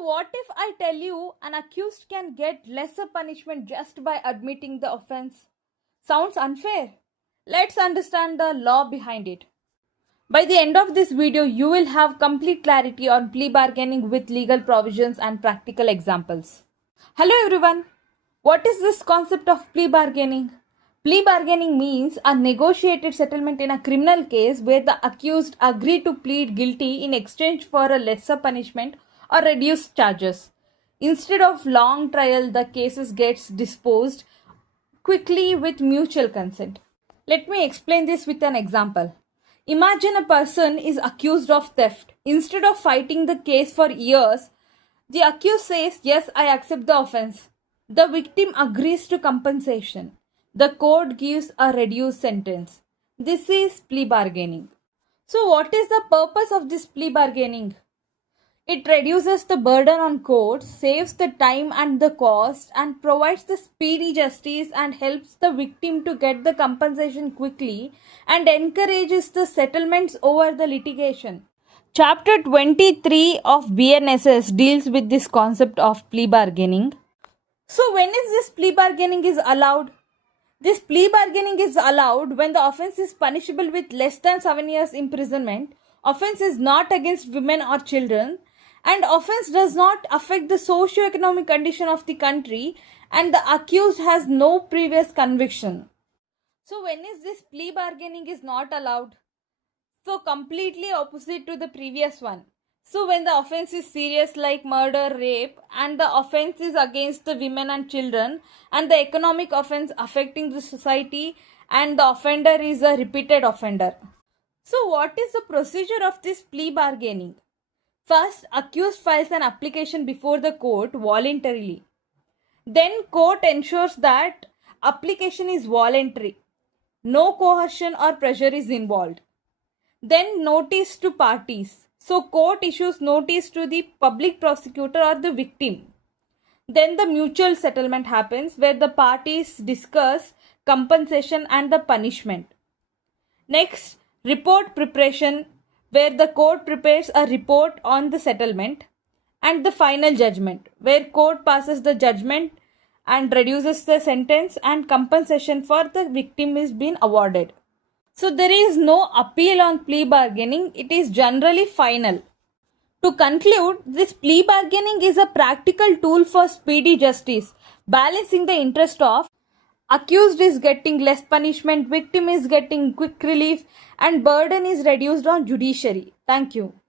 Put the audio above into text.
So, what if I tell you an accused can get lesser punishment just by admitting the offense? Sounds unfair. Let's understand the law behind it. By the end of this video, you will have complete clarity on plea bargaining with legal provisions and practical examples. Hello everyone. What is this concept of plea bargaining? Plea bargaining means a negotiated settlement in a criminal case where the accused agree to plead guilty in exchange for a lesser punishment or reduced charges. Instead of long trial, the cases gets disposed quickly with mutual consent. Let me explain this with an example. Imagine a person is accused of theft. Instead of fighting the case for years, the accused says, "Yes, I accept the offense." The victim agrees to compensation. The court gives a reduced sentence. This is plea bargaining. So, what is the purpose of this plea bargaining? It reduces the burden on courts, saves the time and the cost, and provides the speedy justice and helps the victim to get the compensation quickly and encourages the settlements over the litigation. Chapter 23 of BNSS deals with this concept of plea bargaining. So when is this plea bargaining is allowed? This plea bargaining is allowed when the offense is punishable with less than 7 years imprisonment, offense is not against women or children, and offense does not affect the socio-economic condition of the country, and the accused has no previous conviction. So when is this plea bargaining is not allowed? So completely opposite to the previous one. So when the offense is serious like murder, rape, and the offense is against the women and children, and the economic offense affecting the society, and the offender is a repeated offender. So what is the procedure of this plea bargaining? First, accused files an application before the court voluntarily. Then court ensures that application is voluntary. No coercion or pressure is involved. Then notice to parties. So court issues notice to the public prosecutor or the victim. Then the mutual settlement happens where the parties discuss compensation and the punishment. Next, report preparation where the court prepares a report on the settlement, and the final judgment where court passes the judgment and reduces the sentence and compensation for the victim is being awarded. So there is no appeal on plea bargaining, it is generally final. To conclude, this plea bargaining is a practical tool for speedy justice, balancing the interest of accused is getting less punishment, victim is getting quick relief, and burden is reduced on judiciary. Thank you.